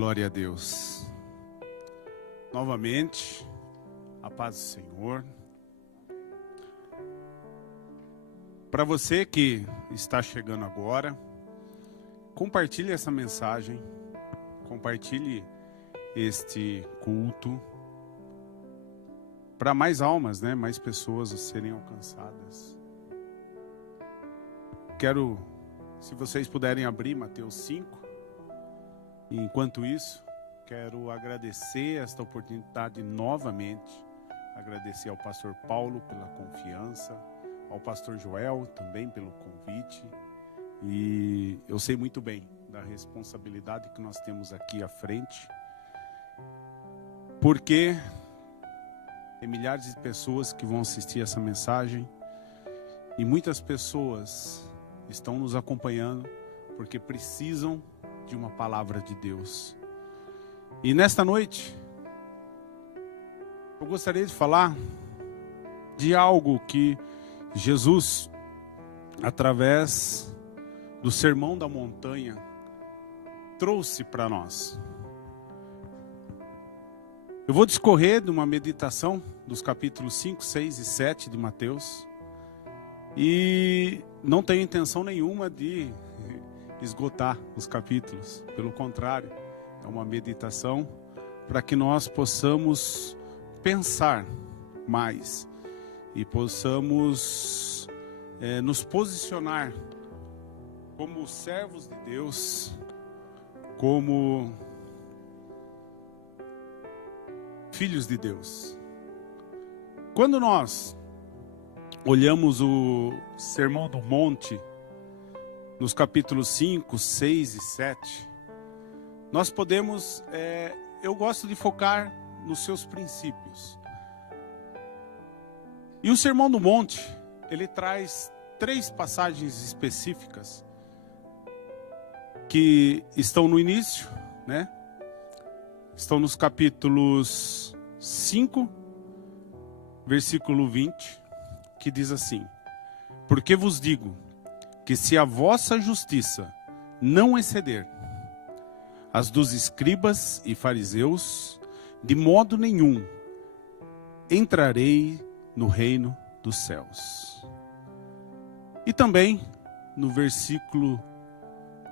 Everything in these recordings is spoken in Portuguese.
Glória a Deus. Novamente, a paz do Senhor. Para você que está chegando agora, compartilhe essa mensagem, compartilhe este culto, para mais almas, mais pessoas serem alcançadas. Quero, se vocês puderem abrir Mateus 5, e enquanto isso, quero agradecer esta oportunidade novamente, agradecer ao pastor Paulo pela confiança, ao pastor Joel também pelo convite, e eu sei muito bem da responsabilidade que nós temos aqui à frente, porque tem milhares de pessoas que vão assistir essa mensagem, e muitas pessoas estão nos acompanhando porque precisam de uma palavra de Deus. E nesta noite, eu gostaria de falar de algo que Jesus, através do Sermão da Montanha, trouxe para nós. Eu vou discorrer de uma meditação dos capítulos 5, 6 e 7 de Mateus, e não tenho intenção nenhuma de esgotar os capítulos, pelo contrário, é uma meditação para que nós possamos pensar mais e possamos nos posicionar como servos de Deus, como filhos de Deus. Quando nós olhamos o Sermão do Monte, nos capítulos 5, 6 e 7, nós podemos, eu gosto de focar nos seus princípios. E o Sermão do Monte, ele traz 3 passagens específicas que estão no início, Estão nos capítulos 5, versículo 20, que diz assim: porque vos digo que se a vossa justiça não exceder as dos escribas e fariseus, de modo nenhum entrarei no reino dos céus. E também no versículo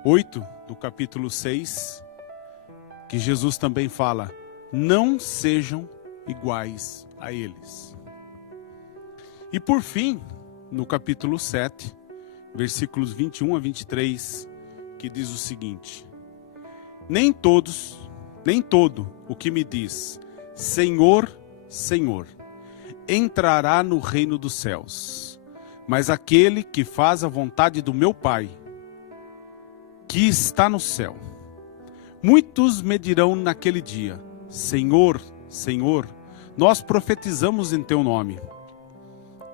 8 do capítulo 6, que Jesus também fala: não sejam iguais a eles. E por fim, no capítulo 7, versículos 21 a 23, que diz o seguinte: nem todo o que me diz Senhor, Senhor, entrará no reino dos céus, mas aquele que faz a vontade do meu Pai, que está no céu. Muitos me dirão naquele dia: Senhor, Senhor, nós profetizamos em teu nome,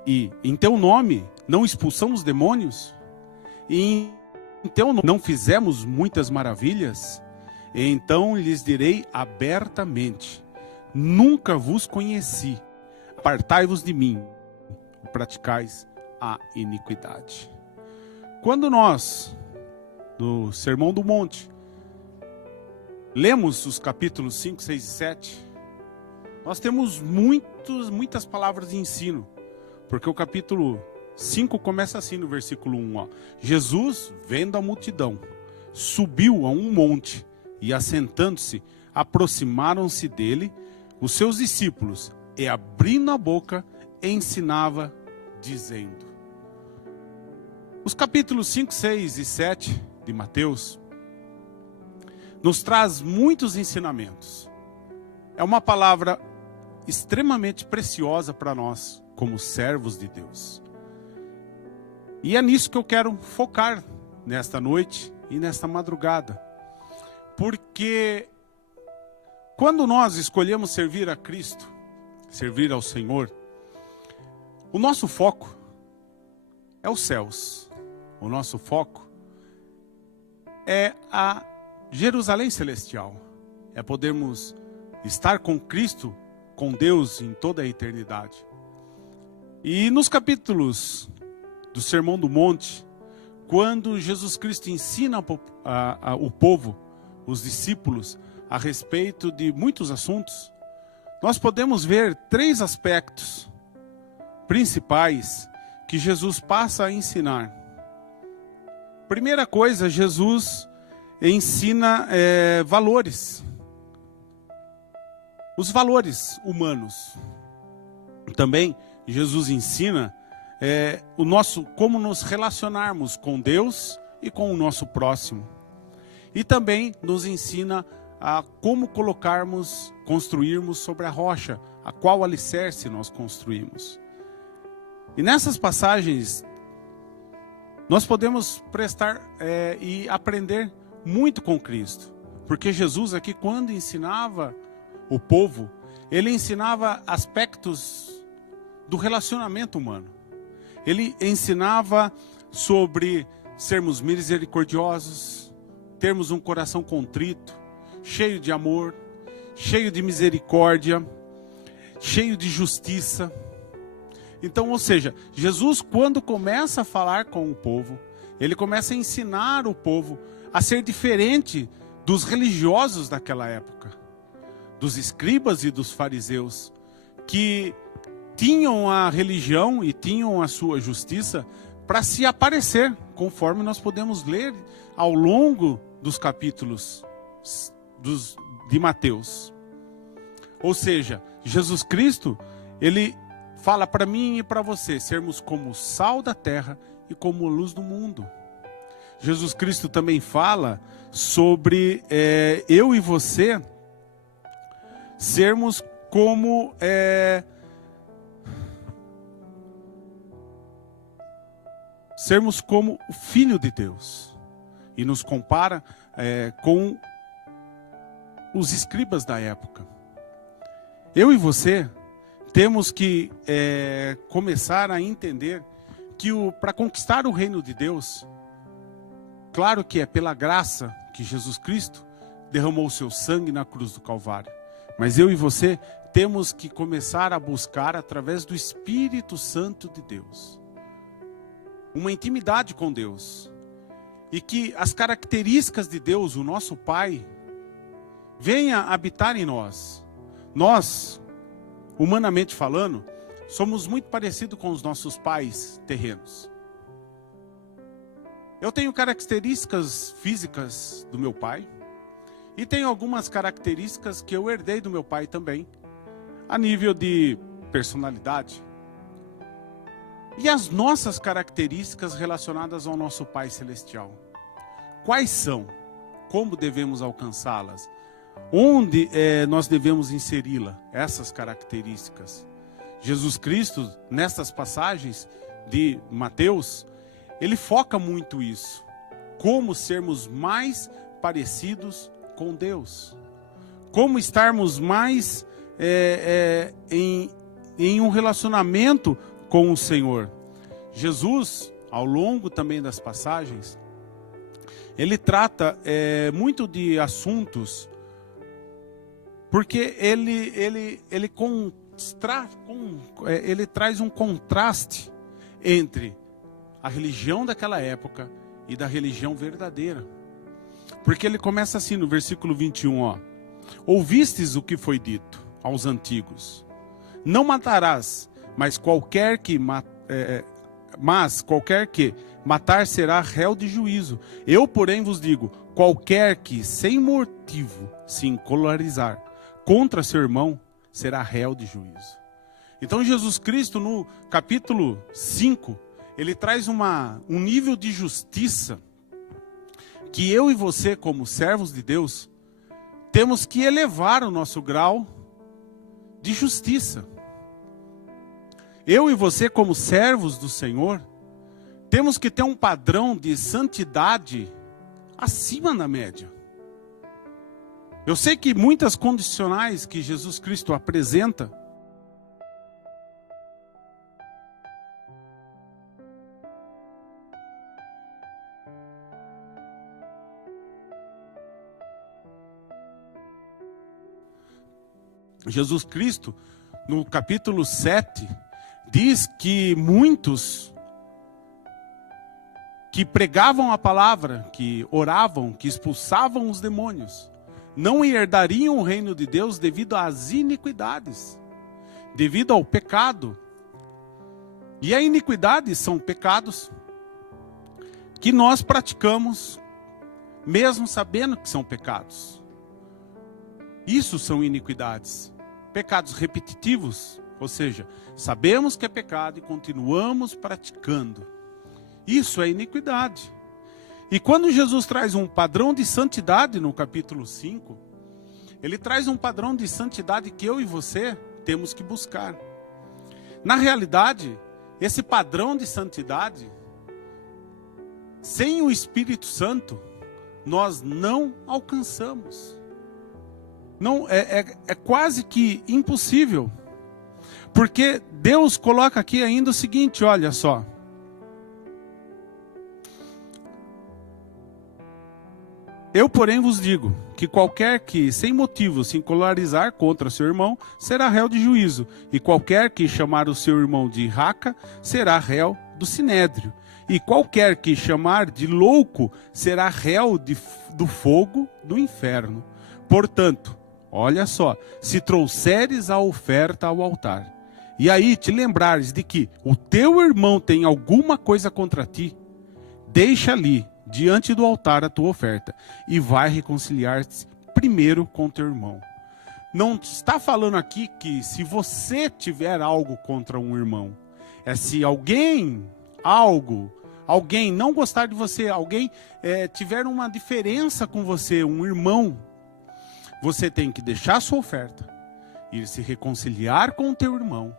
e em teu nome não expulsamos demônios, e em teu nome não fizemos muitas maravilhas? E então lhes direi abertamente: nunca vos conheci, apartai-vos de mim, praticais a iniquidade. Quando nós, no Sermão do Monte, lemos os capítulos 5, 6 e 7, nós temos muitas palavras de ensino, porque o capítulo 5 começa assim no versículo 1, Jesus, vendo a multidão, subiu a um monte, e assentando-se, aproximaram-se dele os seus discípulos, e abrindo a boca, ensinava, dizendo. Os capítulos 5, 6 e 7 de Mateus nos traz muitos ensinamentos. É uma palavra extremamente preciosa para nós, como servos de Deus. E é nisso que eu quero focar nesta noite e nesta madrugada. Porque quando nós escolhemos servir a Cristo, servir ao Senhor, o nosso foco é os céus. O nosso foco é a Jerusalém celestial. É podermos estar com Cristo, com Deus em toda a eternidade. E nos capítulos do Sermão do Monte, quando Jesus Cristo ensina o povo, os discípulos, a respeito de muitos assuntos, nós podemos ver 3 aspectos principais que Jesus passa a ensinar. Primeira coisa, Jesus ensina valores. Os valores humanos. Também Jesus ensina como nos relacionarmos com Deus e com o nosso próximo. E também nos ensina a como construirmos sobre a rocha, a qual alicerce nós construímos. E nessas passagens, nós podemos prestar e aprender muito com Cristo. Porque Jesus aqui, quando ensinava o povo, ele ensinava aspectos do relacionamento humano. Ele ensinava sobre sermos misericordiosos, termos um coração contrito, cheio de amor, cheio de misericórdia, cheio de justiça. Então, ou seja, Jesus, quando começa a falar com o povo, ele começa a ensinar o povo a ser diferente dos religiosos daquela época, dos escribas e dos fariseus, que tinham a religião e tinham a sua justiça para se aparecer, conforme nós podemos ler ao longo dos capítulos de Mateus. Ou seja, Jesus Cristo, ele fala para mim e para você, sermos como o sal da terra e como a luz do mundo. Jesus Cristo também fala sobre eu e você sermos como o Filho de Deus. E nos compara com os escribas da época. Eu e você temos que começar a entender que para conquistar o reino de Deus, claro que é pela graça que Jesus Cristo derramou o seu sangue na cruz do Calvário. Mas eu e você temos que começar a buscar através do Espírito Santo de Deus uma intimidade com Deus. E que as características de Deus, o nosso Pai, venha habitar em nós. Nós, humanamente falando, somos muito parecidos com os nossos pais terrenos. Eu tenho características físicas do meu pai. E tenho algumas características que eu herdei do meu pai também, a nível de personalidade. E as nossas características relacionadas ao nosso Pai Celestial? Quais são? Como devemos alcançá-las? Onde nós devemos inseri-la? Essas características. Jesus Cristo, nestas passagens de Mateus, ele foca muito isso. Como sermos mais parecidos com Deus. Como estarmos mais em um relacionamento com o Senhor. Jesus, ao longo também das passagens, ele trata muito de assuntos, porque ele traz um contraste entre a religião daquela época e da religião verdadeira. Porque ele começa assim no versículo 21, ó. Ouvistes o que foi dito aos antigos: não matarás, mas qualquer que matar será réu de juízo. Eu, porém, vos digo: qualquer que sem motivo se encolarizar contra seu irmão será réu de juízo. Então Jesus Cristo, no capítulo 5, ele traz um nível de justiça que eu e você, como servos de Deus, temos que elevar o nosso grau de justiça. Eu e você, como servos do Senhor, temos que ter um padrão de santidade acima da média. Eu sei que muitas condicionais que Jesus Cristo apresenta, Jesus Cristo, no capítulo 7, diz que muitos que pregavam a palavra, que oravam, que expulsavam os demônios, não herdariam o reino de Deus devido às iniquidades, devido ao pecado. E a iniquidade são pecados que nós praticamos, mesmo sabendo que são pecados. Isso são iniquidades, pecados repetitivos, ou seja, sabemos que é pecado e continuamos praticando. Isso é iniquidade. E quando Jesus traz um padrão de santidade no capítulo 5, ele traz um padrão de santidade que eu e você temos que buscar. Na realidade, esse padrão de santidade, sem o Espírito Santo, nós não alcançamos. Não, é quase que impossível. Porque Deus coloca aqui ainda o seguinte, olha só. Eu, porém, vos digo que qualquer que, sem motivo, se encolarizar contra seu irmão, será réu de juízo. E qualquer que chamar o seu irmão de raca, será réu do sinédrio. E qualquer que chamar de louco, será réu do fogo do inferno. Portanto, olha só, se trouxeres a oferta ao altar, e aí te lembrares de que o teu irmão tem alguma coisa contra ti, deixa ali, diante do altar, a tua oferta, e vai reconciliar-te primeiro com teu irmão. Não está falando aqui que se você tiver algo contra um irmão, é se alguém não gostar de você, alguém tiver uma diferença com você, um irmão, você tem que deixar a sua oferta, ir se reconciliar com o teu irmão,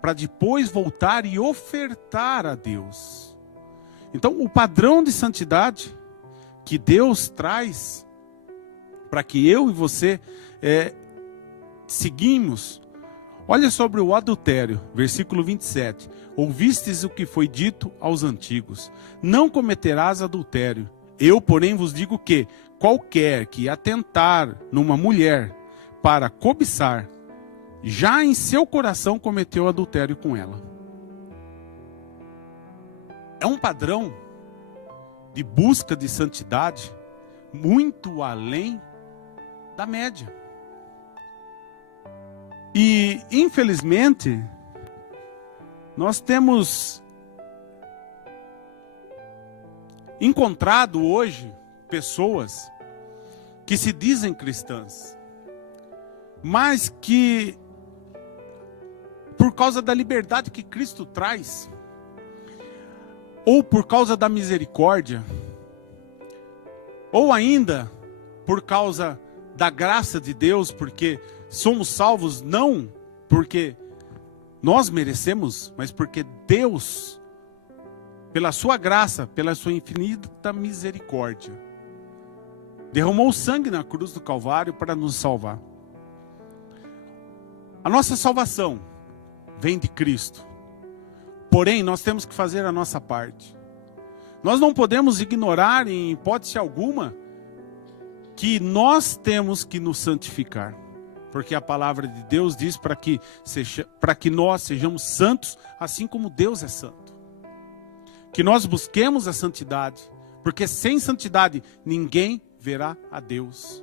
para depois voltar e ofertar a Deus. Então, o padrão de santidade que Deus traz para que eu e você seguimos. Olha sobre o adultério, versículo 27. Ouvistes o que foi dito aos antigos: não cometerás adultério. Eu, porém, vos digo que qualquer que atentar numa mulher para cobiçar, já em seu coração cometeu adultério com ela. É um padrão de busca de santidade muito além da média. E, infelizmente, nós temos encontrado hoje pessoas que se dizem cristãs, mas que, por causa da liberdade que Cristo traz, ou por causa da misericórdia, ou ainda por causa da graça de Deus, porque somos salvos não porque nós merecemos, mas porque Deus, pela sua graça, pela sua infinita misericórdia, derramou sangue na cruz do Calvário para nos salvar. A nossa salvação vem de Cristo. Porém, nós temos que fazer a nossa parte. Nós não podemos ignorar, em hipótese alguma, que nós temos que nos santificar. Porque a palavra de Deus diz para que nós sejamos santos, assim como Deus é santo. Que nós busquemos a santidade, porque sem santidade ninguém verá a Deus.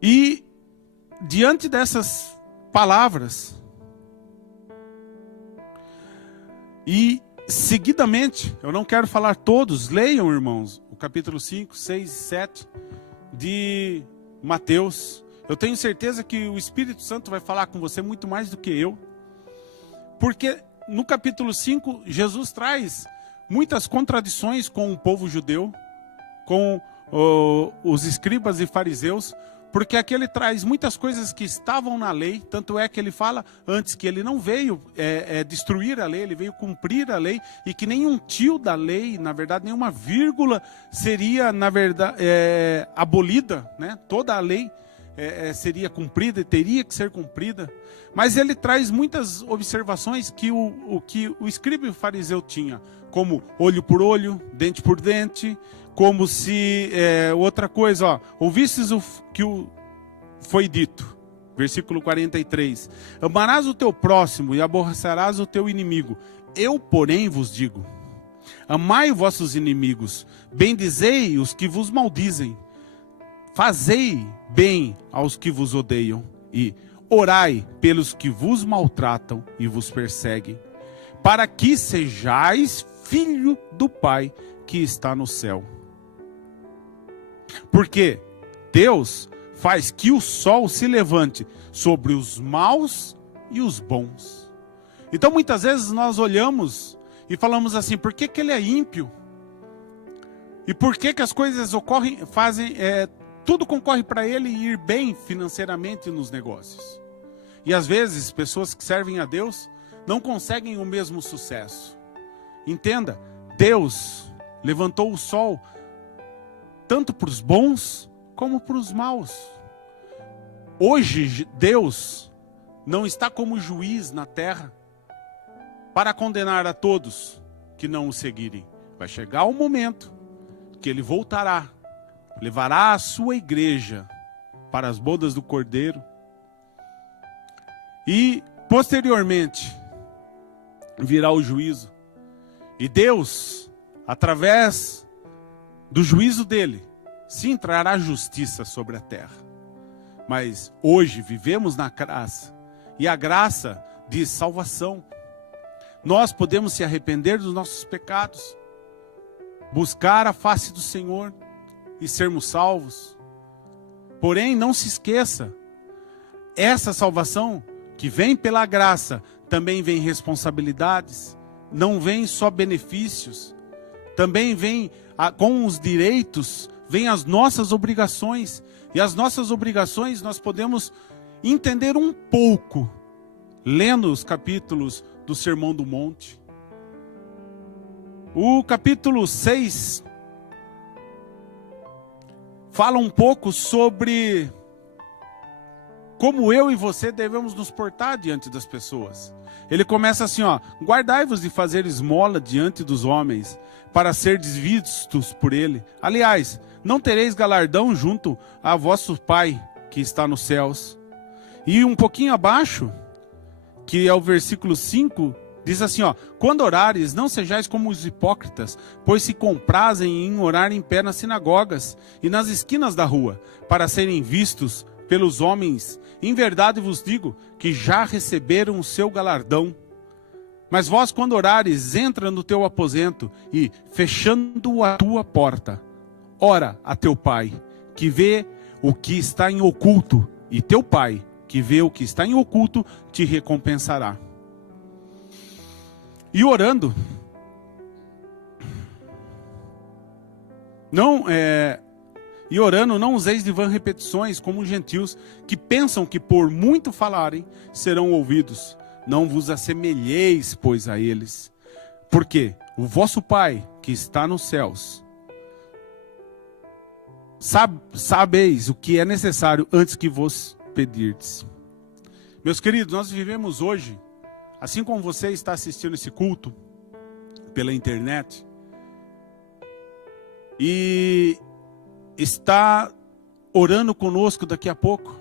E, diante dessas palavras, e seguidamente, eu não quero falar todos, leiam, irmãos, o capítulo 5, 6 e 7 de Mateus. Eu tenho certeza que o Espírito Santo vai falar com você muito mais do que eu. Porque no capítulo 5, Jesus traz muitas contradições com o povo judeu, com os escribas e fariseus, porque aqui ele traz muitas coisas que estavam na lei, tanto é que ele fala antes que ele não veio destruir a lei, ele veio cumprir a lei, e que nenhum tio da lei, na verdade, nenhuma vírgula seria, na verdade, abolida, né? Toda a lei seria cumprida e teria que ser cumprida. Mas ele traz muitas observações que o escriba e o fariseu tinha, como olho por olho, dente por dente, como se, outra coisa, ó, ouvistes o que foi dito, versículo 43, amarás o teu próximo e aborrecerás o teu inimigo. Eu, porém, vos digo, amai vossos inimigos, bendizei os que vos maldizem, fazei bem aos que vos odeiam e orai pelos que vos maltratam e vos perseguem, para que sejais filho do Pai que está no céu. Porque Deus faz que o sol se levante sobre os maus e os bons. Então muitas vezes nós olhamos e falamos assim, por que ele é ímpio? E por que as coisas ocorrem, tudo concorre para ele ir bem financeiramente nos negócios? E às vezes pessoas que servem a Deus não conseguem o mesmo sucesso. Entenda, Deus levantou o sol tanto para os bons como para os maus. Hoje Deus não está como juiz na terra para condenar a todos que não o seguirem. Vai chegar o momento que ele voltará, levará a sua igreja para as bodas do Cordeiro e posteriormente virá o juízo. E Deus, através do juízo dele, sim, trará justiça sobre a terra. Mas hoje vivemos na graça, e a graça diz salvação. Nós podemos se arrepender dos nossos pecados, buscar a face do Senhor e sermos salvos. Porém, não se esqueça, essa salvação que vem pela graça, também vem responsabilidades, não vem só benefícios, também vem com os direitos, vem as nossas obrigações. E as nossas obrigações nós podemos entender um pouco, lendo os capítulos do Sermão do Monte. O capítulo 6 fala um pouco sobre como eu e você devemos nos portar diante das pessoas. Ele começa assim, guardai-vos de fazer esmola diante dos homens, para serdes vistos por ele. Aliás, não tereis galardão junto a vosso Pai que está nos céus. E um pouquinho abaixo, que é o versículo 5, diz assim, quando orares, não sejais como os hipócritas, pois se comprazem em orar em pé nas sinagogas e nas esquinas da rua, para serem vistos pelos homens. Em verdade vos digo que já receberam o seu galardão. Mas vós, quando orares, entra no teu aposento e, fechando a tua porta, ora a teu Pai, que vê o que está em oculto, e teu Pai, que vê o que está em oculto, te recompensará. E orando, não useis de vãs repetições, como os gentios, que pensam que por muito falarem, serão ouvidos. Não vos assemelheis, pois, a eles. Porque o vosso Pai, que está nos céus, sabeis o que é necessário antes que vos pedirdes. Meus queridos, nós vivemos hoje, assim como você está assistindo esse culto pela internet, e está orando conosco daqui a pouco,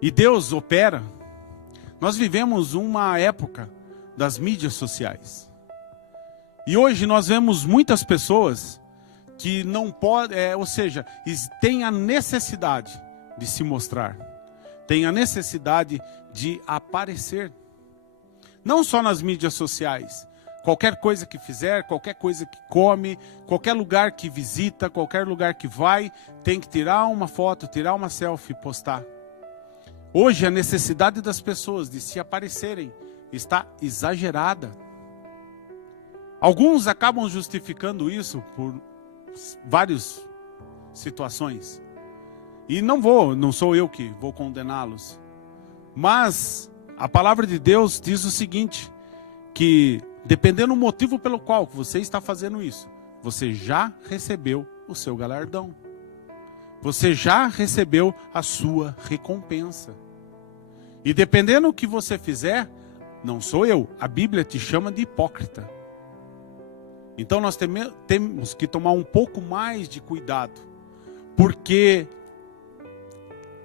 e Deus opera. Nós vivemos uma época das mídias sociais, e hoje nós vemos muitas pessoas que não podem, têm a necessidade de se mostrar, têm a necessidade de aparecer, não só nas mídias sociais. Qualquer coisa que fizer, qualquer coisa que come, qualquer lugar que visita, qualquer lugar que vai, tem que tirar uma foto, tirar uma selfie e postar. Hoje a necessidade das pessoas de se aparecerem está exagerada. Alguns acabam justificando isso por várias situações. E não sou eu que vou condená-los. Mas a palavra de Deus diz o seguinte, que dependendo do motivo pelo qual você está fazendo isso, você já recebeu o seu galardão. Você já recebeu a sua recompensa. E dependendo do que você fizer, não sou eu, a Bíblia te chama de hipócrita. Então nós temos que tomar um pouco mais de cuidado, porque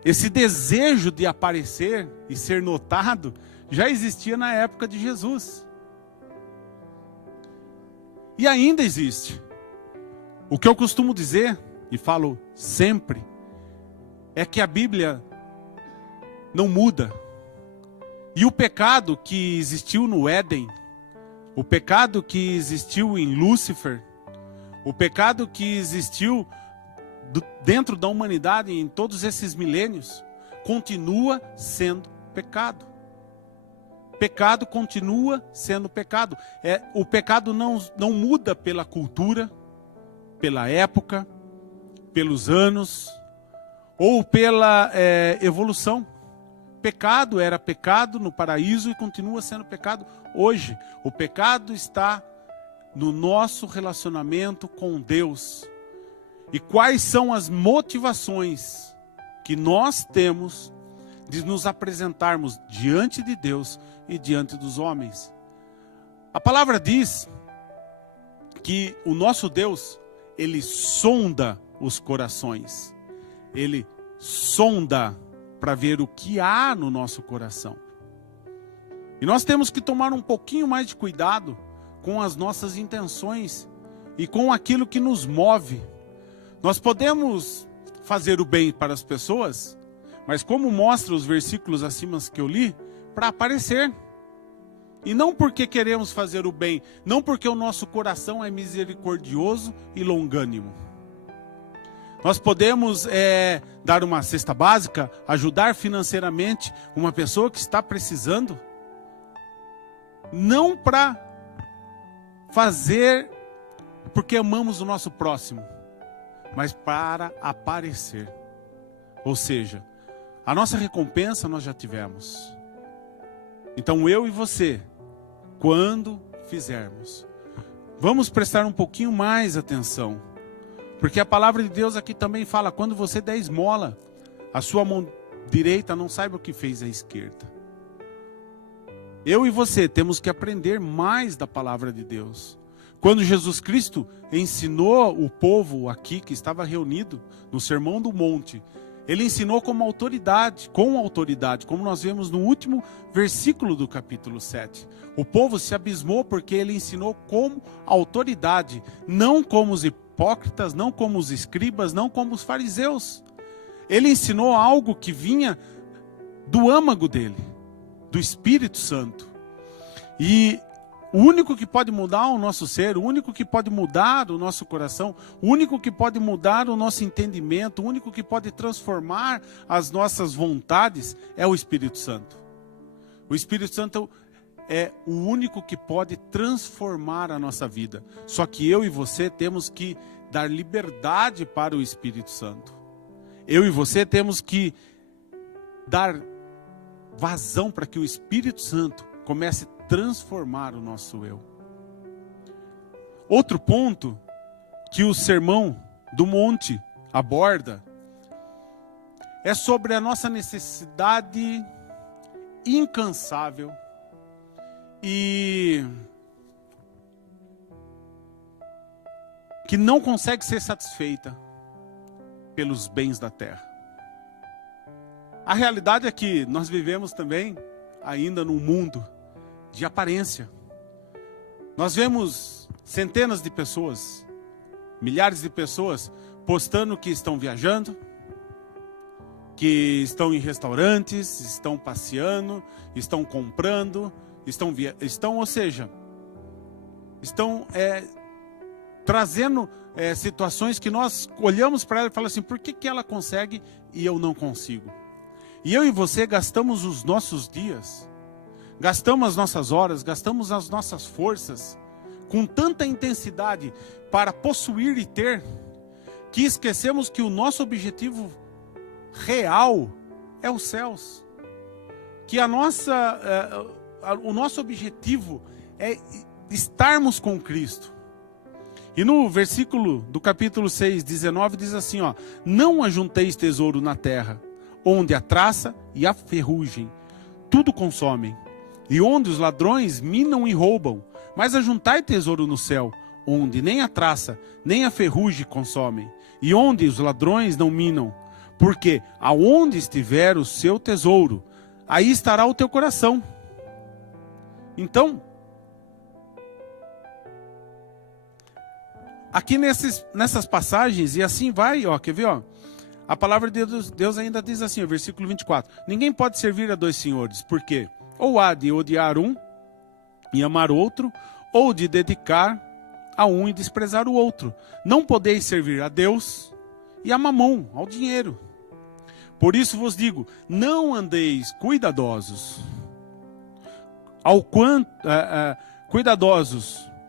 esse desejo de aparecer e ser notado já existia na época de Jesus. E ainda existe. O que eu costumo dizer e falo sempre, é que a Bíblia não muda. E o pecado que existiu no Éden, o pecado que existiu em Lúcifer, o pecado que existiu dentro da humanidade em todos esses milênios, continua sendo pecado. Pecado continua sendo pecado. O pecado não muda pela cultura, pela época, pelos anos, ou pela evolução. Pecado era pecado no paraíso e continua sendo pecado hoje. O pecado está no nosso relacionamento com Deus. E quais são as motivações que nós temos de nos apresentarmos diante de Deus e diante dos homens? A palavra diz que o nosso Deus, ele sonda os corações. Ele sonda para ver o que há no nosso coração. E nós temos que tomar um pouquinho mais de cuidado com as nossas intenções e com aquilo que nos move. Nós podemos fazer o bem para as pessoas, mas como mostra os versículos acima que eu li, para aparecer. E não porque queremos fazer o bem, não porque o nosso coração é misericordioso e longânimo. Nós podemos dar uma cesta básica, ajudar financeiramente uma pessoa que está precisando, não para fazer porque amamos o nosso próximo, mas para aparecer. Ou seja, a nossa recompensa nós já tivemos. Então eu e você, quando fizermos, vamos prestar um pouquinho mais atenção. Porque a palavra de Deus aqui também fala, quando você der esmola, a sua mão direita não saiba o que fez a esquerda. Eu e você temos que aprender mais da palavra de Deus. Quando Jesus Cristo ensinou o povo aqui que estava reunido no Sermão do Monte, ele ensinou com autoridade, como nós vemos no último versículo do capítulo 7. O povo se abismou porque ele ensinou com autoridade, não como os hipócritas, não como os escribas, não como os fariseus. Ele ensinou algo que vinha do âmago dele, do Espírito Santo. E o único que pode mudar o nosso ser, o único que pode mudar o nosso coração, o único que pode mudar o nosso entendimento, o único que pode transformar as nossas vontades é o Espírito Santo. O Espírito Santo é o único que pode transformar a nossa vida. Só que eu e você temos que dar liberdade para o Espírito Santo. Eu e você temos que dar vazão para que o Espírito Santo comece a transformar o nosso eu. Outro ponto que o Sermão do Monte aborda é sobre a nossa necessidade incansável e que não consegue ser satisfeita pelos bens da terra. A realidade é que nós vivemos também ainda num mundo de aparência. Nós vemos centenas de pessoas, milhares de pessoas postando que estão viajando, que estão em restaurantes, estão passeando, estão comprando, estão trazendo situações que nós olhamos para ela e falamos assim, por que ela consegue e eu não consigo? E eu e você gastamos os nossos dias, gastamos as nossas horas, gastamos as nossas forças com tanta intensidade para possuir e ter, que esquecemos que o nosso objetivo real é os céus. Que o nosso objetivo é estarmos com Cristo. E no versículo do capítulo 6, 19, diz assim, ó, não ajunteis tesouro na terra, onde a traça e a ferrugem tudo consomem, e onde os ladrões minam e roubam, mas ajuntai tesouro no céu, onde nem a traça, nem a ferrugem consomem, e onde os ladrões não minam, porque aonde estiver o seu tesouro, aí estará o teu coração. Então, aqui nessas passagens, e assim vai, ó, quer ver, ó? A palavra de Deus ainda diz assim, o versículo 24. Ninguém pode servir a dois senhores, porque ou há de odiar um e amar outro, ou de dedicar a um e desprezar o outro. Não podeis servir a Deus e a Mamon, ao dinheiro. Por isso vos digo, não andeis cuidadosos.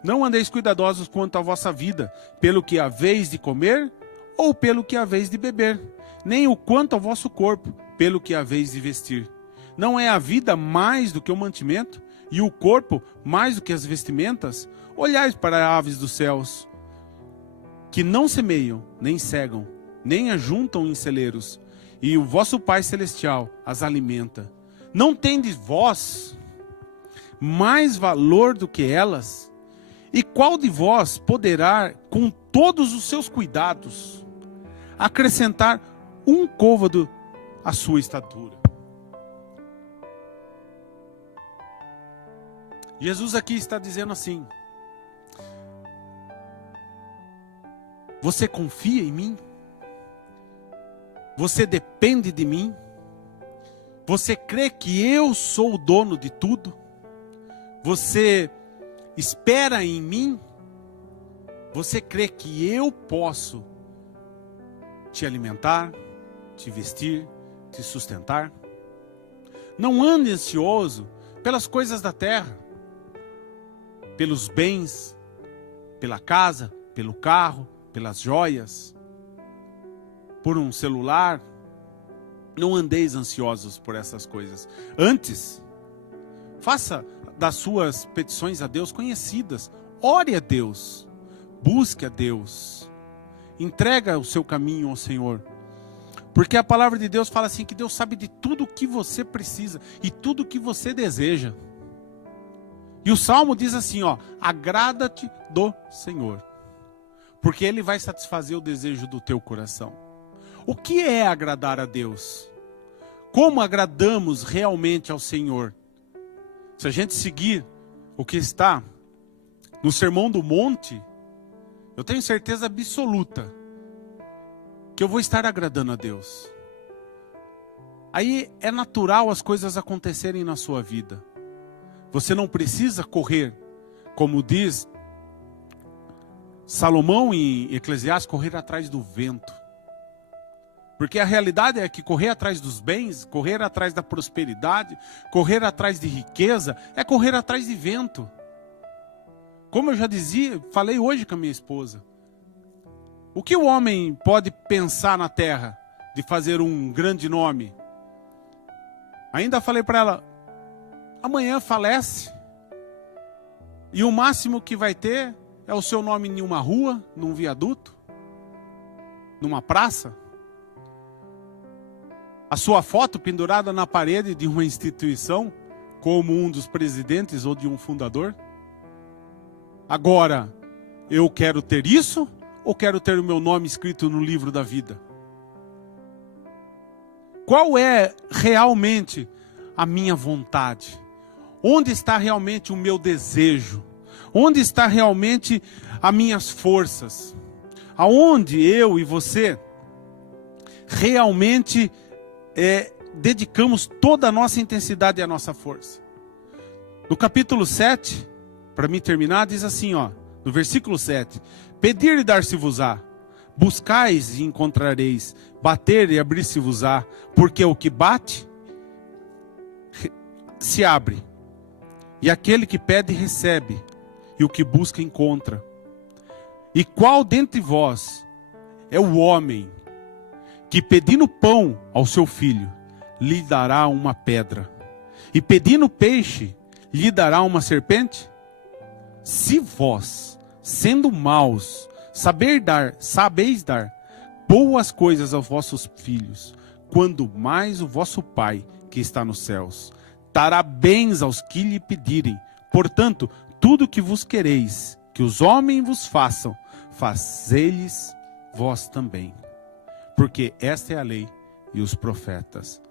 Não andeis cuidadosos quanto à vossa vida, pelo que haveis de comer ou pelo que haveis de beber, nem o quanto ao vosso corpo, pelo que haveis de vestir. Não é a vida mais do que o mantimento, e o corpo mais do que as vestimentas? Olhai para as aves dos céus, que não semeiam, nem cegam, nem ajuntam em celeiros, e o vosso Pai Celestial as alimenta. Não tendes vós mais valor do que elas? E qual de vós poderá, com todos os seus cuidados, acrescentar um côvado à sua estatura? Jesus aqui está dizendo assim: você confia em mim? Você depende de mim? Você crê que eu sou o dono de tudo? Você espera em mim? Você crê que eu posso te alimentar, te vestir, te sustentar? Não ande ansioso pelas coisas da terra, pelos bens, pela casa, pelo carro, pelas joias, por um celular. Não andeis ansiosos por essas coisas. Antes, faça das suas petições a Deus conhecidas. Ore a Deus, busque a Deus, entrega o seu caminho ao Senhor. Porque a palavra de Deus fala assim, que Deus sabe de tudo o que você precisa e tudo o que você deseja. E o Salmo diz assim, ó: agrada-te do Senhor, porque Ele vai satisfazer o desejo do teu coração. O que é agradar a Deus? Como agradamos realmente ao Senhor? Se a gente seguir o que está no Sermão do Monte, eu tenho certeza absoluta que eu vou estar agradando a Deus. Aí é natural as coisas acontecerem na sua vida. Você não precisa correr, como diz Salomão em Eclesiastes, correr atrás do vento. Porque a realidade é que correr atrás dos bens, correr atrás da prosperidade, correr atrás de riqueza, é correr atrás de vento. Como eu já dizia, falei hoje com a minha esposa. O que o homem pode pensar na terra de fazer um grande nome? Ainda falei para ela, amanhã falece, e o máximo que vai ter é o seu nome em uma rua, num viaduto, numa praça, a sua foto pendurada na parede de uma instituição, como um dos presidentes ou de um fundador. Agora, eu quero ter isso ou quero ter o meu nome escrito no livro da vida? Qual é realmente a minha vontade? Onde está realmente o meu desejo? Onde está realmente as minhas forças? Aonde eu e você realmente dedicamos toda a nossa intensidade e a nossa força? No capítulo 7, para mim terminar, diz assim, ó, no versículo 7: pedir e dar-se-vos-á, buscais e encontrareis, bater e abrir-se-vos-á, porque o que bate se abre, e aquele que pede recebe, e o que busca encontra. E qual dentre vós é o homem que, pedindo pão ao seu filho, lhe dará uma pedra, e pedindo peixe, lhe dará uma serpente? Se vós, sendo maus, sabeis dar boas coisas aos vossos filhos, quando mais o vosso Pai, que está nos céus, dará bens aos que lhe pedirem. Portanto, tudo que vos quereis que os homens vos façam, fazei-lhes vós também, porque esta é a lei e os profetas.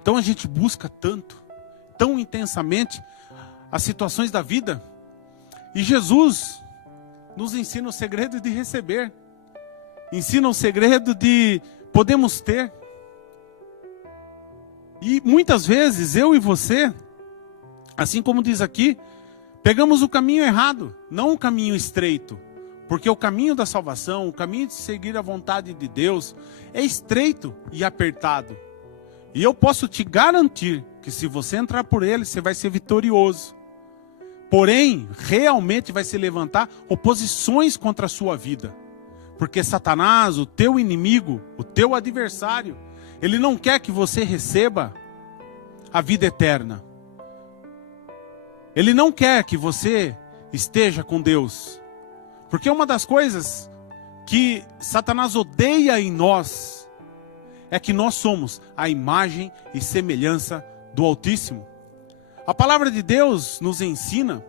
Então a gente busca tanto, tão intensamente, as situações da vida. E Jesus, nos ensina o segredo de receber. Ensina o segredo de podemos ter. E muitas vezes eu e você, assim como diz aqui, pegamos o caminho errado, não o caminho estreito. Porque o caminho da salvação, o caminho de seguir a vontade de Deus é estreito e apertado. E eu posso te garantir que se você entrar por ele, você vai ser vitorioso. Porém, realmente vai se levantar oposições contra a sua vida. Porque Satanás, o teu inimigo, o teu adversário, ele não quer que você receba a vida eterna. Ele não quer que você esteja com Deus. Porque uma das coisas que Satanás odeia em nós é que nós somos a imagem e semelhança do Altíssimo. A palavra de Deus nos ensina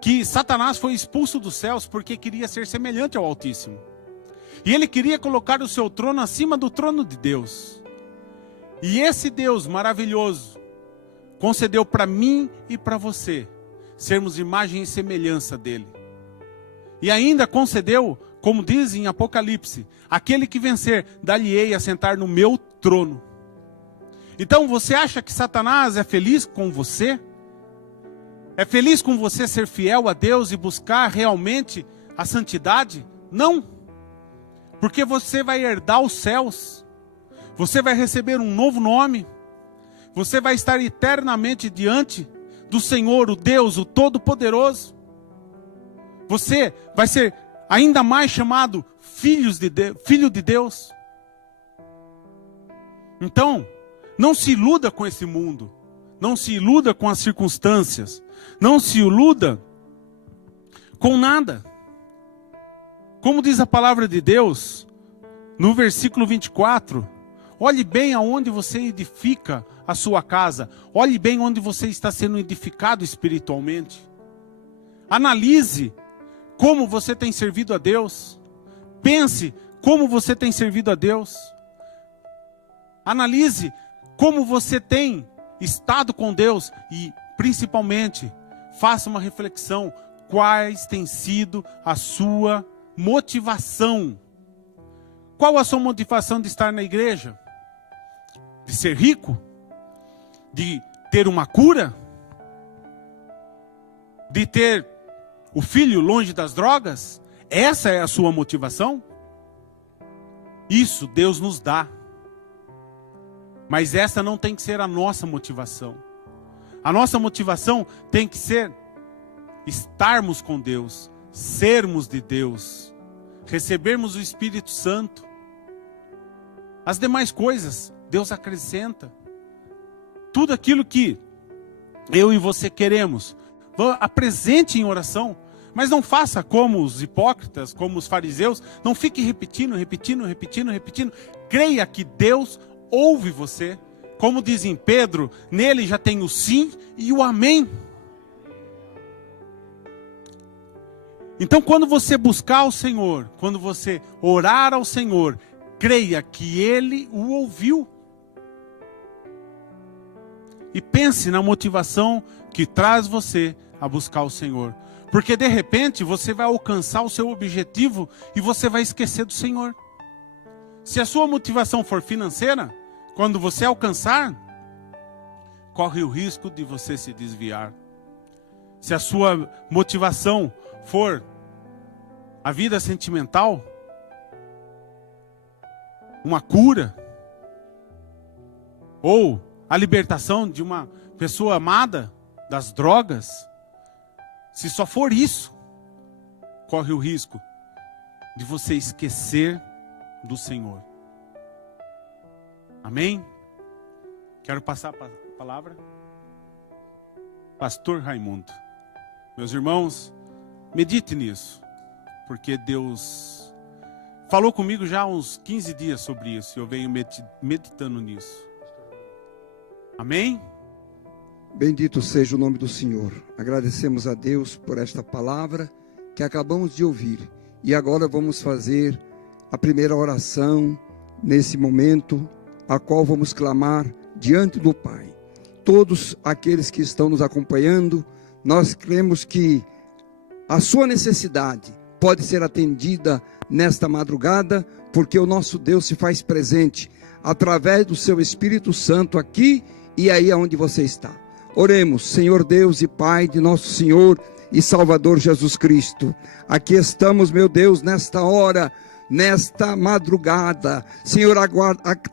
que Satanás foi expulso dos céus porque queria ser semelhante ao Altíssimo. E ele queria colocar o seu trono acima do trono de Deus. E esse Deus maravilhoso concedeu para mim e para você sermos imagem e semelhança dele. E ainda concedeu, como diz em Apocalipse, aquele que vencer, dar-lhe-ei a sentar no meu trono. Então você acha que Satanás é feliz com você? É feliz com você ser fiel a Deus e buscar realmente a santidade? Não. Porque você vai herdar os céus. Você vai receber um novo nome. Você vai estar eternamente diante do Senhor, o Deus, o Todo-Poderoso. Você vai ser ainda mais chamado filho de Deus. Então, não se iluda com esse mundo. Não se iluda com as circunstâncias. Não se iluda com nada. Como diz a palavra de Deus, no versículo 24, olhe bem aonde você edifica a sua casa. Olhe bem onde você está sendo edificado espiritualmente. Analise como você tem servido a Deus. Pense como você tem servido a Deus. Analise como você tem estado com Deus e, principalmente, faça uma reflexão. Quais tem sido a sua motivação? Qual a sua motivação de estar na igreja? De ser rico? De ter uma cura? De ter o filho longe das drogas? Essa é a sua motivação? Isso Deus nos dá. Mas essa não tem que ser a nossa motivação. A nossa motivação tem que ser estarmos com Deus, sermos de Deus, recebermos o Espírito Santo. As demais coisas, Deus acrescenta. Tudo aquilo que eu e você queremos, apresente em oração. Mas não faça como os hipócritas, como os fariseus. Não fique repetindo. Creia que Deus ouve você. Como diz em Pedro, nele já tem o sim e o amém. Então, quando você buscar o Senhor, quando você orar ao Senhor, creia que Ele o ouviu. E pense na motivação que traz você a buscar o Senhor. Porque de repente você vai alcançar o seu objetivo e você vai esquecer do Senhor. Se a sua motivação for financeira, quando você alcançar, corre o risco de você se desviar. Se a sua motivação for a vida sentimental, uma cura, ou a libertação de uma pessoa amada das drogas, se só for isso, corre o risco de você esquecer do Senhor. Amém? Quero passar a palavra. Pastor Raimundo. Meus irmãos, medite nisso, porque Deus falou comigo já há uns 15 dias sobre isso, e eu venho meditando nisso. Amém? Bendito seja o nome do Senhor. Agradecemos a Deus por esta palavra que acabamos de ouvir. E agora vamos fazer a primeira oração nesse momento, a qual vamos clamar diante do Pai. Todos aqueles que estão nos acompanhando, nós cremos que a sua necessidade pode ser atendida nesta madrugada, porque o nosso Deus se faz presente através do seu Espírito Santo aqui e aí aonde você está. Oremos. Senhor Deus e Pai de nosso Senhor e Salvador Jesus Cristo, aqui estamos, meu Deus, nesta hora, nesta madrugada, Senhor,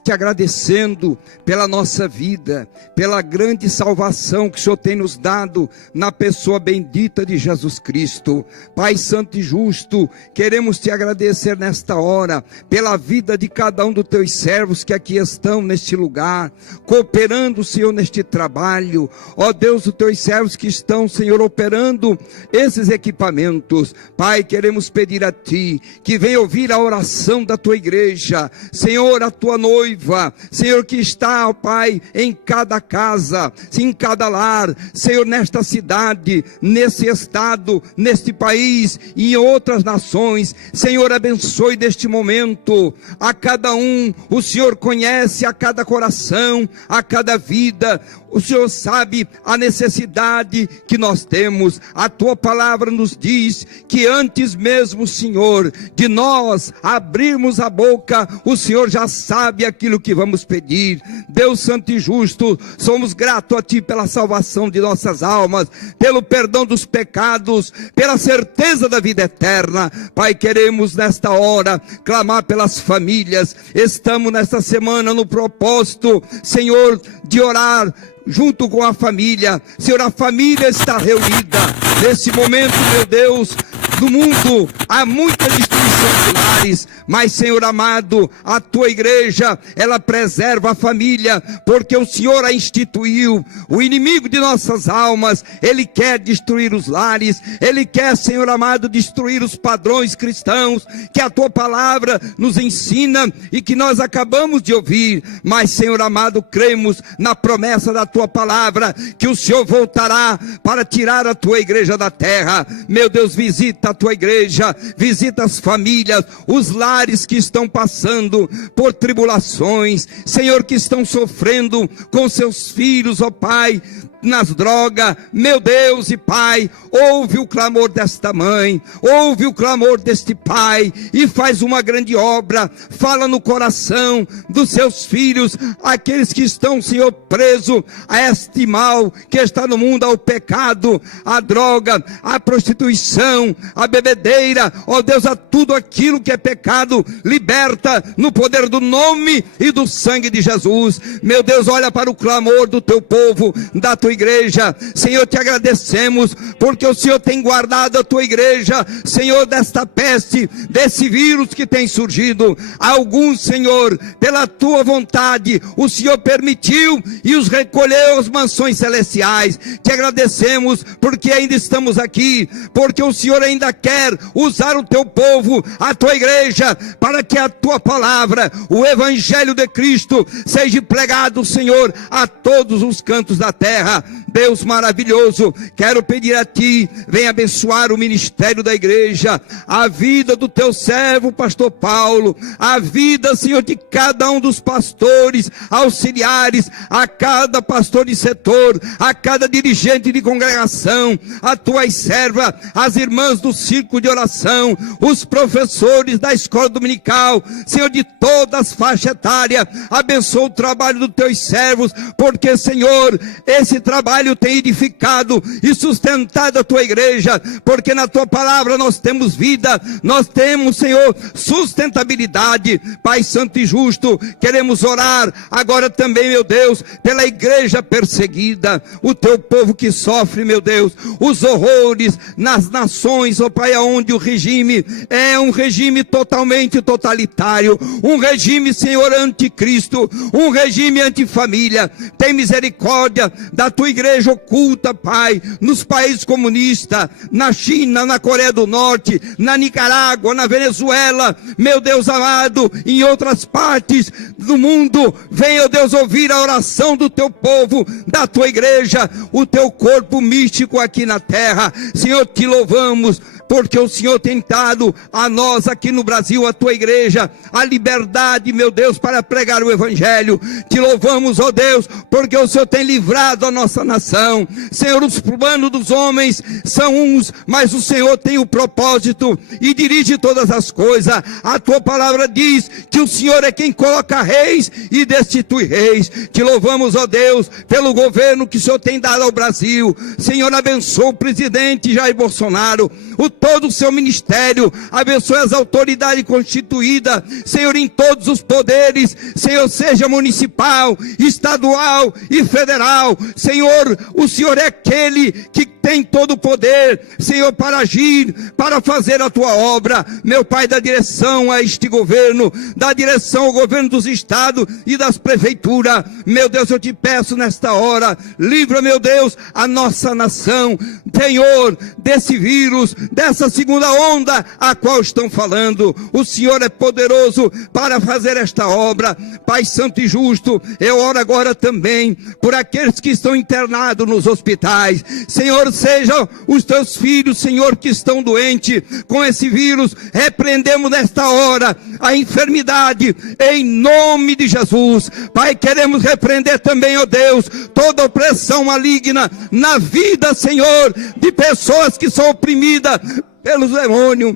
te agradecendo pela nossa vida, pela grande salvação que o Senhor tem nos dado na pessoa bendita de Jesus Cristo. Pai santo e justo, queremos te agradecer nesta hora pela vida de cada um dos teus servos que aqui estão neste lugar, cooperando, Senhor, neste trabalho. Ó Deus, os teus servos que estão, Senhor, operando esses equipamentos. Pai, queremos pedir a ti que venha ouvir a oração da tua igreja, Senhor, a tua noiva, Senhor, que está, ó Pai, em cada casa, em cada lar, Senhor, nesta cidade, nesse estado, neste país e em outras nações. Senhor, abençoe neste momento a cada um. O Senhor conhece a cada coração, a cada vida. O Senhor sabe a necessidade que nós temos. A tua palavra nos diz que antes mesmo, Senhor, de nós abrirmos a boca, o Senhor já sabe aquilo que vamos pedir. Deus santo e justo, somos gratos a ti pela salvação de nossas almas, pelo perdão dos pecados, pela certeza da vida eterna. Pai, queremos nesta hora clamar pelas famílias. Estamos nesta semana no propósito, Senhor, de orar junto com a família. Senhor, a família está reunida nesse momento, meu Deus. No mundo há muita destruição de lares, mas, Senhor amado, a tua igreja, ela preserva a família, porque o Senhor a instituiu. O inimigo de nossas almas, ele quer destruir os lares, ele quer, Senhor amado, destruir os padrões cristãos que a tua palavra nos ensina e que nós acabamos de ouvir. Mas, Senhor amado, cremos na promessa da tua palavra, que o Senhor voltará para tirar a tua igreja da terra. Meu Deus, visita a tua igreja, visita as famílias, os lares que estão passando por tribulações, Senhor, que estão sofrendo com seus filhos, ó Pai, nas drogas. Meu Deus e Pai, ouve o clamor desta mãe, ouve o clamor deste pai e faz uma grande obra. Fala no coração dos seus filhos, aqueles que estão, Senhor, presos a este mal que está no mundo, ao pecado, a droga, a prostituição, a bebedeira, ó Deus, a tudo aquilo que é pecado. Liberta no poder do nome e do sangue de Jesus. Meu Deus, olha para o clamor do teu povo, da tua igreja. Senhor, te agradecemos porque o Senhor tem guardado a tua igreja, Senhor, desta peste, desse vírus que tem surgido. Alguns, Senhor, pela tua vontade, o Senhor permitiu e os recolheu às mansões celestiais. Te agradecemos porque ainda estamos aqui, porque o Senhor ainda quer usar o teu povo, a tua igreja, para que a tua palavra, o evangelho de Cristo, seja pregado, Senhor, a todos os cantos da terra. Deus maravilhoso, quero pedir a ti, vem abençoar o ministério da igreja, a vida do teu servo, pastor Paulo, a vida, Senhor, de cada um dos pastores, auxiliares, a cada pastor de setor, a cada dirigente de congregação, a tuas servas, as irmãs do círculo de oração, os professores da escola dominical, Senhor, de todas as faixas etárias. Abençoa o trabalho dos teus servos, porque, Senhor, esse trabalho tem edificado e sustentado a tua igreja, porque na tua palavra nós temos vida, nós temos, Senhor, sustentabilidade. Pai santo e justo, queremos orar agora também, meu Deus, pela igreja perseguida, o teu povo que sofre, meu Deus, os horrores nas nações, ó Pai, onde o regime é um regime totalmente totalitário, um regime, Senhor, anticristo, um regime antifamília. Tem misericórdia da tua igreja oculta, Pai, nos países comunistas, na China, na Coreia do Norte, na Nicarágua, na Venezuela, meu Deus amado, em outras partes do mundo. Venha, ó Deus, ouvir a oração do teu povo, da tua igreja, o teu corpo místico aqui na terra. Senhor, te louvamos porque o Senhor tem dado a nós aqui no Brasil, a tua igreja, a liberdade, meu Deus, para pregar o Evangelho. Te louvamos, ó Deus, porque o Senhor tem livrado a nossa nação. Senhor, os planos dos homens são uns, mas o Senhor tem o propósito e dirige todas as coisas. A tua palavra diz que o Senhor é quem coloca reis e destitui reis. Te louvamos, ó Deus, pelo governo que o Senhor tem dado ao Brasil. Senhor, abençoa o presidente Jair Bolsonaro, todo o seu ministério, abençoe as autoridades constituídas, Senhor, em todos os poderes, Senhor, seja municipal, estadual e federal. Senhor, o Senhor é aquele que tem todo o poder, Senhor, para agir, para fazer a tua obra. Meu Pai, dá direção a este governo, dá direção ao governo dos estados e das prefeituras. Meu Deus, eu te peço nesta hora, livra, meu Deus, a nossa nação, Senhor, desse vírus, dessa segunda onda a qual estão falando. O Senhor é poderoso para fazer esta obra. Pai santo e justo, eu oro agora também por aqueles que estão internados nos hospitais. Senhor, sejam os teus filhos, Senhor, que estão doentes com esse vírus. Repreendemos nesta hora a enfermidade em nome de Jesus. Pai, queremos repreender também, ó Deus, toda opressão maligna na vida, Senhor, de pessoas que são oprimidas pelos demônios.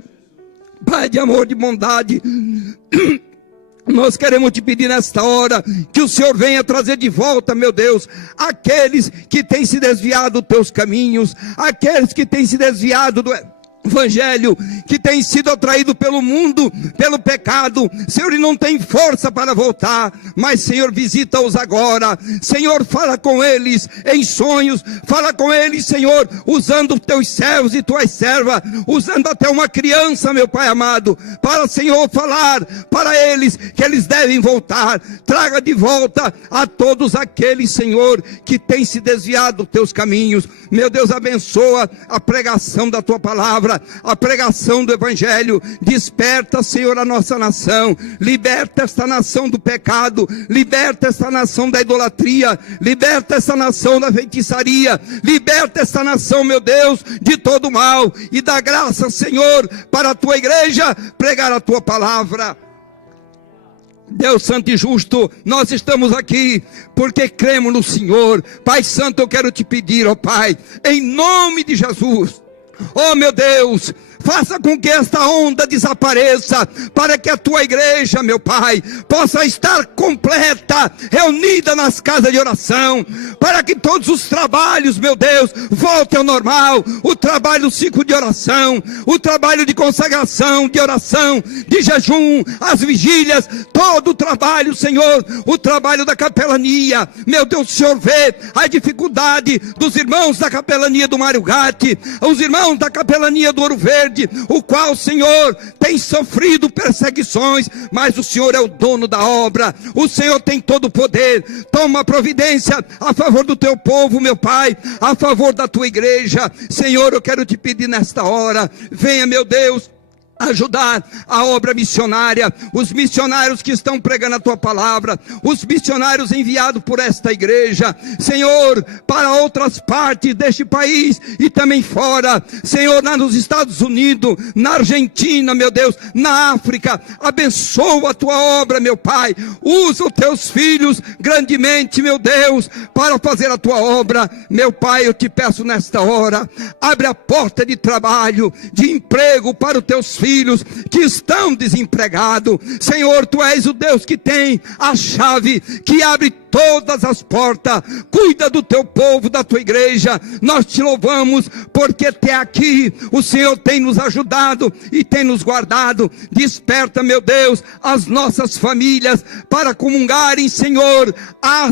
Pai de amor, de bondade, nós queremos te pedir nesta hora que o Senhor venha trazer de volta, meu Deus, aqueles que têm se desviado dos teus caminhos, aqueles que têm se desviado do Evangelho, que tem sido atraído pelo mundo, pelo pecado, Senhor, e não tem força para voltar. Mas, Senhor, visita-os agora. Senhor, fala com eles em sonhos, fala com eles, Senhor, usando teus servos e tuas servas, usando até uma criança, meu Pai amado, para, Senhor, falar para eles que eles devem voltar. Traga de volta a todos aqueles, Senhor, que têm se desviado dos teus caminhos. Meu Deus, abençoa a pregação da tua palavra, a pregação do Evangelho. Desperta, Senhor, a nossa nação, liberta esta nação do pecado, liberta esta nação da idolatria, liberta esta nação da feitiçaria, liberta esta nação, meu Deus, de todo mal, e dá graça, Senhor, para a tua igreja pregar a tua palavra. Deus santo e justo, nós estamos aqui porque cremos no Senhor. Pai santo, eu quero te pedir, ó Pai, em nome de Jesus, ó meu Deus, faça com que esta onda desapareça, para que a tua igreja, meu Pai, possa estar completa, reunida nas casas de oração, para que todos os trabalhos, meu Deus, voltem ao normal. O trabalho do ciclo de oração, o trabalho de consagração, de oração, de jejum, as vigílias, todo o trabalho, Senhor, o trabalho da capelania. Meu Deus, o Senhor vê a dificuldade dos irmãos da capelania do Mário Gatti, os irmãos da capelania do Ouro Verde, o qual, Senhor, tem sofrido perseguições, mas o Senhor é o dono da obra, o Senhor tem todo o poder. Toma providência a favor do teu povo, meu Pai, a favor da tua igreja. Senhor, eu quero te pedir nesta hora, venha, meu Deus, ajudar a obra missionária, os missionários que estão pregando a tua palavra, os missionários enviados por esta igreja, Senhor, para outras partes deste país e também fora, Senhor, lá nos Estados Unidos, na Argentina, meu Deus, na África. Abençoa a tua obra, meu Pai, usa os teus filhos grandemente, meu Deus, para fazer a tua obra. Meu Pai, eu te peço nesta hora, abre a porta de trabalho, de emprego para os teus filhos que estão desempregados. Senhor, tu és o Deus que tem a chave, que abre todas as portas. Cuida do teu povo, da tua igreja. Nós te louvamos porque até aqui o Senhor tem nos ajudado e tem nos guardado. Desperta, meu Deus, as nossas famílias para comungarem, Senhor,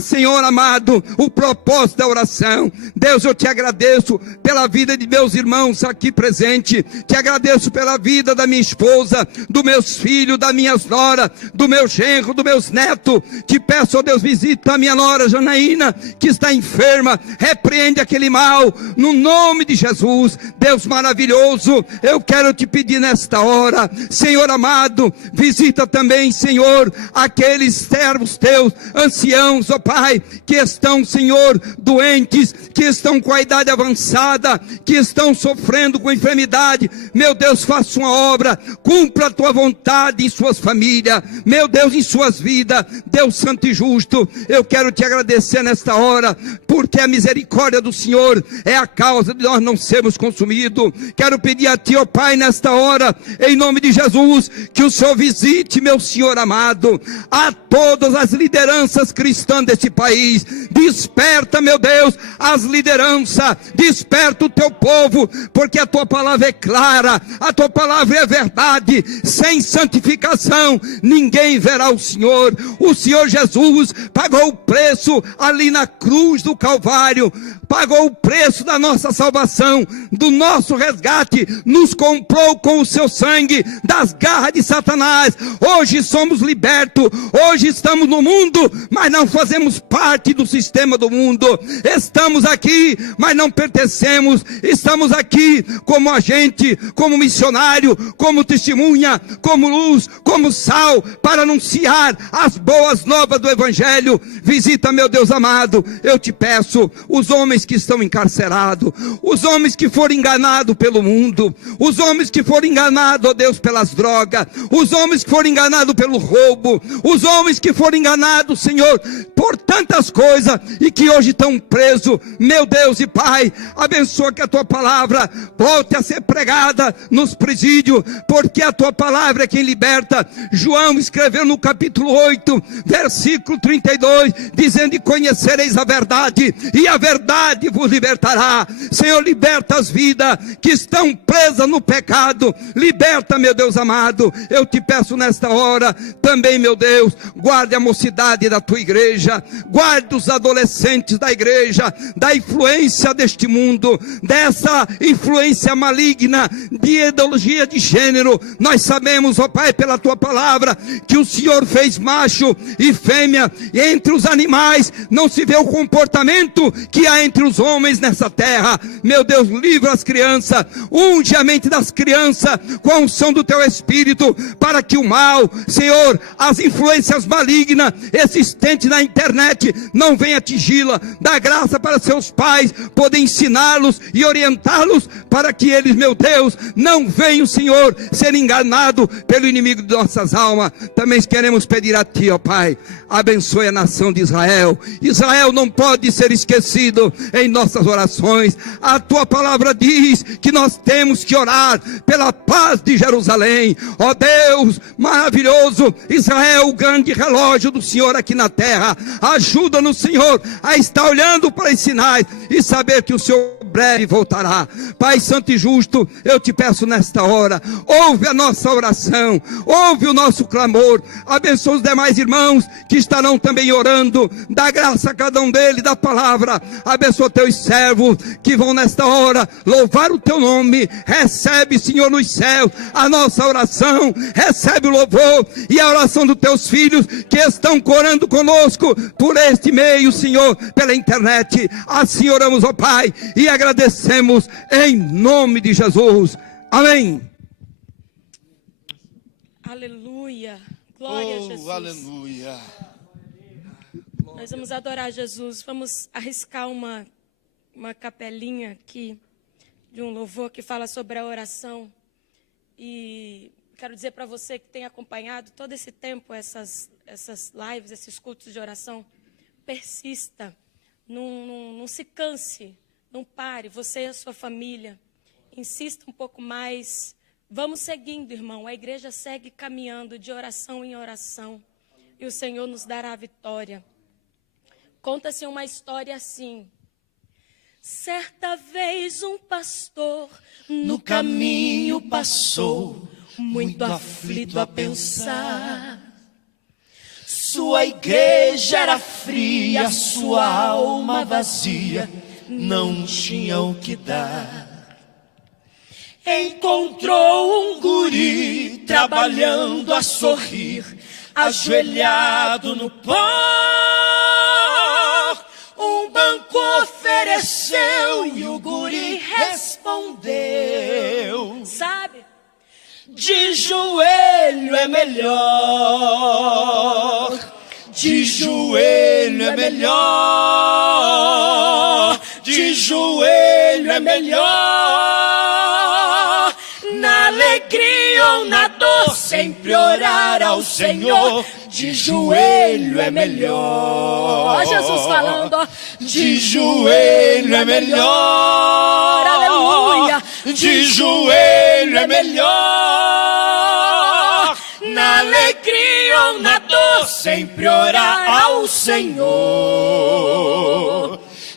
Senhor amado, o propósito da oração. Deus, eu te agradeço pela vida de meus irmãos aqui presentes, te agradeço pela vida da minha esposa, dos meus filhos, das minhas noras, do meu genro, dos meus netos. Te peço, ó Deus, visita Visita a minha nora Janaína, que está enferma. Repreende aquele mal, no nome de Jesus. Deus maravilhoso, eu quero te pedir nesta hora, Senhor amado, visita também, Senhor, aqueles servos teus, anciãos, ó Pai, que estão, Senhor, doentes, que estão com a idade avançada, que estão sofrendo com enfermidade. Meu Deus, faça uma obra, cumpra a tua vontade em suas famílias, meu Deus, em suas vidas. Deus santo e justo, eu quero te agradecer nesta hora, porque a misericórdia do Senhor é a causa de nós não sermos consumidos. Quero pedir a ti, ó Pai, nesta hora, em nome de Jesus, que o Senhor visite, meu Senhor amado, a todas as lideranças cristãs deste país. Desperta, meu Deus, as lideranças, desperta o teu povo, porque a tua palavra é clara, a tua palavra é verdade. Sem santificação ninguém verá o Senhor. O Senhor Jesus pagou o preço ali na cruz do Calvário, pagou o preço da nossa salvação, do nosso resgate, nos comprou com o seu sangue das garras de Satanás. Hoje somos libertos, hoje estamos no mundo, mas não fazemos parte do sistema do mundo. Estamos aqui, mas não pertencemos. Estamos aqui como agente, como missionário, como testemunha, como luz, como sal, para anunciar as boas novas do Evangelho. Visita, meu Deus amado, eu te peço, os homens que estão encarcerados, os homens que foram enganados pelo mundo, os homens que foram enganados, ó Deus, pelas drogas, os homens que foram enganados pelo roubo, os homens que foram enganados, Senhor, por tantas coisas, e que hoje estão presos. Meu Deus e Pai, abençoa que a tua palavra volte a ser pregada nos presídios, porque a tua palavra é quem liberta. João escreveu no capítulo 8, versículo 32, dizendo: e conhecereis a verdade, e a verdade vos libertará. Senhor, liberta as vidas que estão presas no pecado, liberta, meu Deus amado. Eu te peço nesta hora, também, meu Deus, guarde a mocidade da tua igreja, guarde os adolescentes da igreja, da influência deste mundo, dessa influência maligna de ideologia de gênero. Nós sabemos, ó Pai, pela tua palavra, que o Senhor fez macho e fêmea, e entre os animais não se vê o comportamento que há entre os homens nessa terra. Meu Deus, livra as crianças, unge a mente das crianças com a unção do teu Espírito, para que o mal, Senhor, as influências malignas existentes na internet não venha atingi-la. Dá graça para seus pais poder ensiná-los e orientá-los, para que eles, meu Deus, não venham, Senhor, ser enganados pelo inimigo de nossas almas. Também queremos pedir a ti, ó Pai, abençoe a nação de Israel. Israel não pode ser esquecido em nossas orações. A tua palavra diz que nós temos que orar pela paz de Jerusalém. Ó Deus maravilhoso, Israel, o grande relógio do Senhor aqui na terra, ajuda-nos, Senhor, a estar olhando para os sinais e saber que o Senhor breve voltará. Pai santo e justo, eu te peço nesta hora, ouve a nossa oração, ouve o nosso clamor, abençoa os demais irmãos que estarão também orando, dá graça a cada um deles da palavra, abençoa teus servos que vão nesta hora louvar o teu nome. Recebe, Senhor, nos céus a nossa oração, recebe o louvor e a oração dos teus filhos que estão orando conosco por este meio, Senhor, pela internet. Assim oramos, ó Pai, e agradecemos em nome de Jesus. Amém. Aleluia. Glória a Jesus. Aleluia. Nós vamos adorar Jesus. Vamos arriscar uma capelinha aqui de um louvor que fala sobre a oração. E quero dizer para você que tem acompanhado todo esse tempo essas lives, esses cultos de oração, persista, não se canse, não pare, você e a sua família, insista um pouco mais. Vamos seguindo, irmão, a igreja segue caminhando de oração em oração, e o Senhor nos dará a vitória. Conta-se uma história assim: certa vez um pastor No caminho passou, muito aflito a pensar. Sua igreja era fria, sua alma vazia, não tinha o que dar. Encontrou um guri trabalhando a sorrir, ajoelhado no pó. banco ofereceu e o guri respondeu. Sabe? De joelho é melhor, de joelho é melhor, de joelho é melhor. Na alegria ou na dor, sempre orar ao Senhor. De joelho é melhor. Ó Jesus falando, ó. De joelho é melhor. Aleluia. De joelho é melhor. Na alegria ou na dor, sempre orar ao Senhor.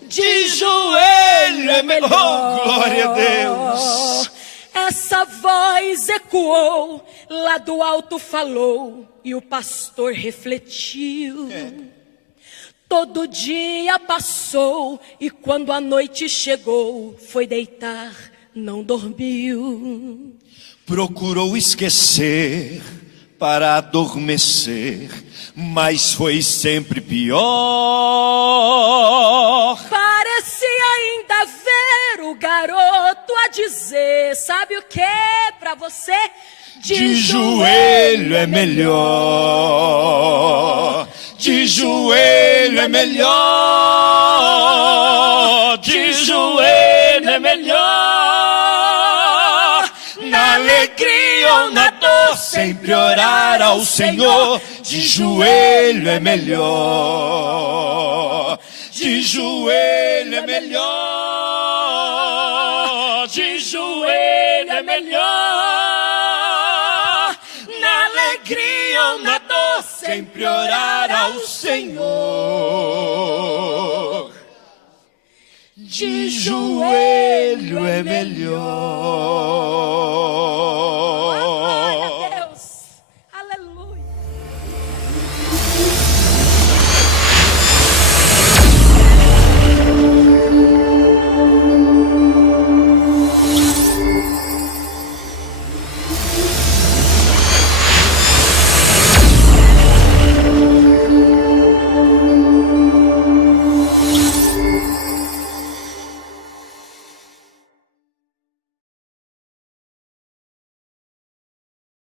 De joelho é melhor. Oh, glória a Deus. Essa voz ecoou, lá do alto falou, e o pastor refletiu. Todo dia passou, e quando a noite chegou, foi deitar, não dormiu. Procurou esquecer para adormecer, mas foi sempre pior. Parecia ainda ver o garoto a dizer, sabe o que pra você? De joelho é melhor, de joelho é melhor, de joelho é melhor. Na alegria ou na dor, sempre orar ao Senhor. De joelho é melhor, de joelho é melhor, de joelho é melhor. Na alegria ou na dor, sempre orar ao Senhor. De joelho é melhor.